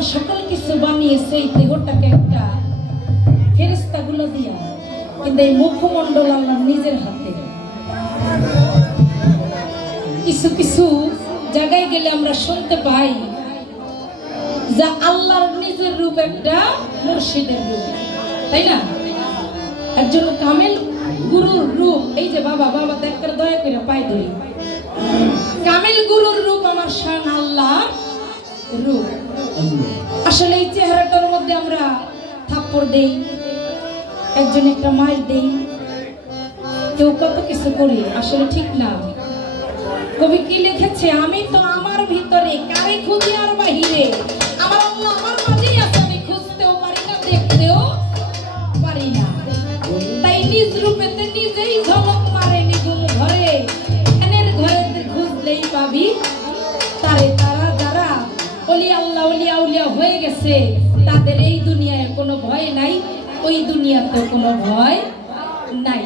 আল্লাহ সকল কিছু বানিয়েছে এই দেহটাকে একটা ফেরেশতাগুলো দিয়া, কিন্তু এই মুখমণ্ডল আল্লাহ নিজের হাতে। কিছু কিছু জায়গায় গেলে আমরা শুনতে পাই যে আল্লাহর নিজের রূপ একটা মুর্শিদের রূপ, তাই না? একজন কামেল গুরুর রূপ, এই যে বাবা বাবা দেখতে দয়া করে পাই ধরি, কামেল গুরুর রূপ আমার স্বয়ং আল্লাহর রূপ। আসলে এই চেহারাটার মধ্যে আমরা থাপ্পড় দেই, একজন একটা মাইর দেই, কেউ কত কিছু করি, আসলে ঠিক না। কবি কি লিখেছে, আমি তো আমার ভিতরে কারে খুঁজি আর বাহিরে, আমার আল্লাহ আমার মাঝেই আছে, আমি খুঁজতেও পারি না, দেখতেও পারি না। তাই নিজ রূপেতে নিজেই ঝলক মারে নিগুম ঘরে, এনের ঘরেতে খুঁজলেই পাবি তারে। তারা যারা ওলি আল্লাহ ওলি আউলিয়া হয়ে গেছে, তাদের এই দুনিয়ায় কোনো ভয় নাই, ওই দুনিয়াতে কোনো ভয় নাই।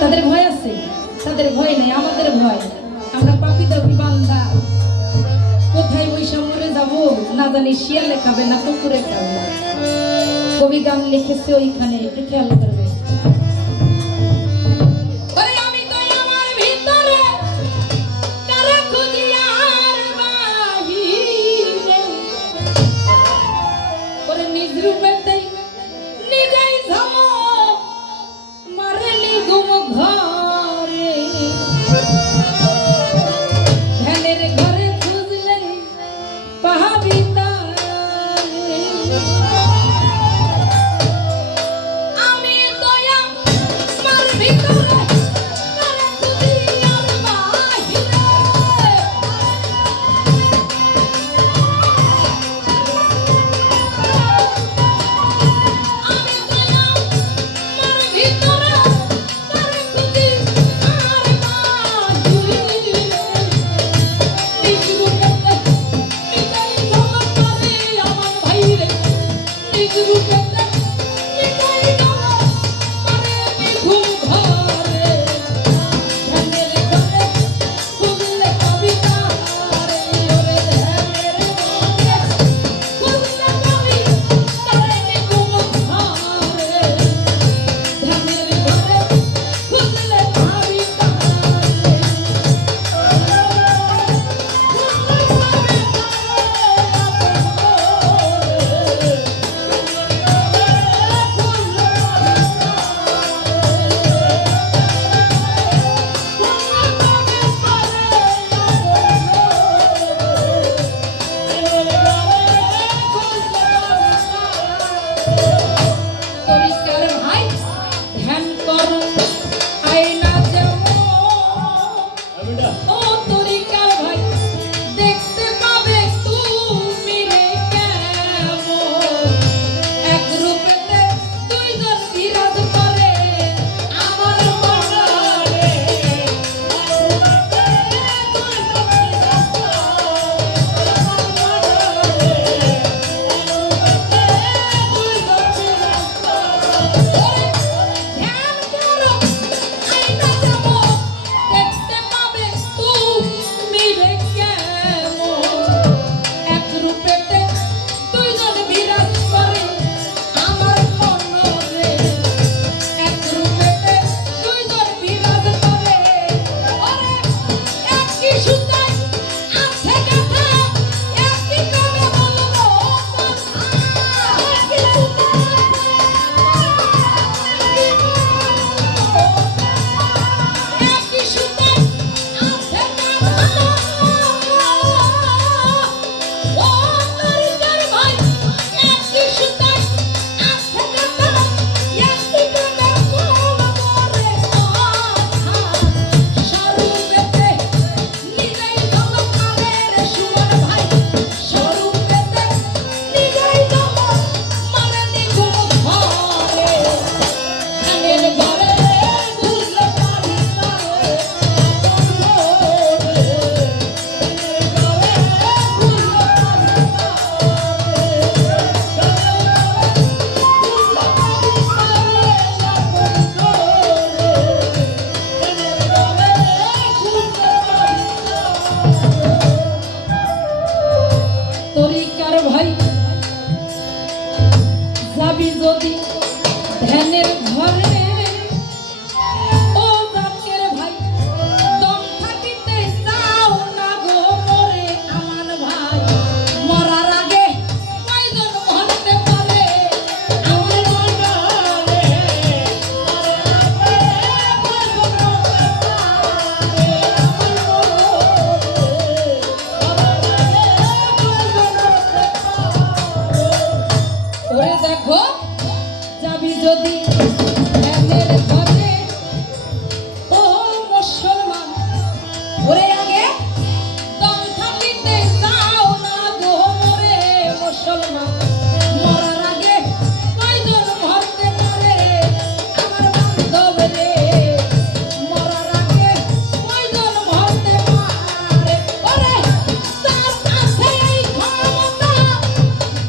তাদের ভয় আছে, তাদের ভয় নেই, আমাদের ভয়। আমরা পাপি দাবি বান্দা, কোথায় ওই মরে যাবো না জানি, শিয়ালে খাবে না কুকুরে খাবে। কবি গান লিখেছে ওইখানে, একটু খেয়াল করবে। আমি তো ধ্যানের ঘরে ও জাকের ভাই দম থাকিতে চাও না গো মরে আমার ভাই মরার আগে কয়জন মরতে পারে আমার মনে ওরে দেখো যাবি যদি ধ্যানের ঘরে ও মুসলমান ওরে আগে দম থাকিতে চাও না গো মরে মুসলমান মরার আগে কয়জন মরতে পারে আমার বান্ধব রে মরার আগে কয়জন মরতে পারে ওরে তার আছে এই ক্ষমতা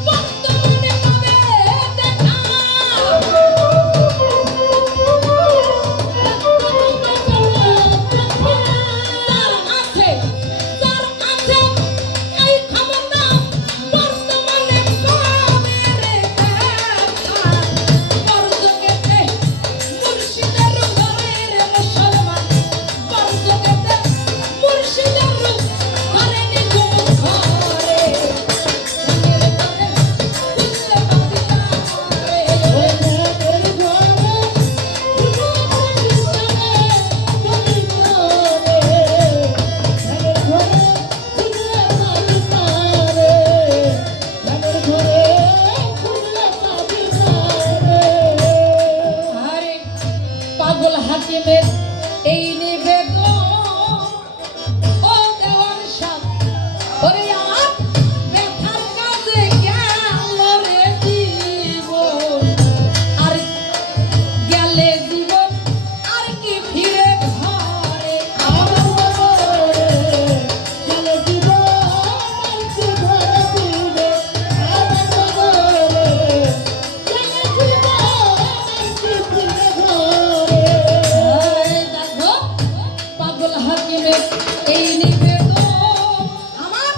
বর্তমানে পাবে দেখা তার আছে এই ক্ষমতা বর্তমানে পাবে রে দেখা বর্জকেতে মুর্শিদের ঘরে রে মুসলমান বর্জকেতে মুর্শিদের ঘরে নিগুম ঘরে ধ্যানের ঘরে খুঁজলে পাবি না রে ধ্যানের ঘরে আরে পাগল হাকিমের এই নিবেদন ও দেওয়ান সাহ ওরে আমার ব্যথার কাজে গেল রে জীবন আর গেলে জীবন আর কি ফিরে ঘরে আমার গেলে জীবন আর কি ঘরে ফিরে দেখো পাগল হাকিমের এই নিবেদন আমার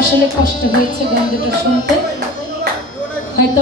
আসলে কষ্ট হয়েছে গান দুটো শুনতে, হয়তো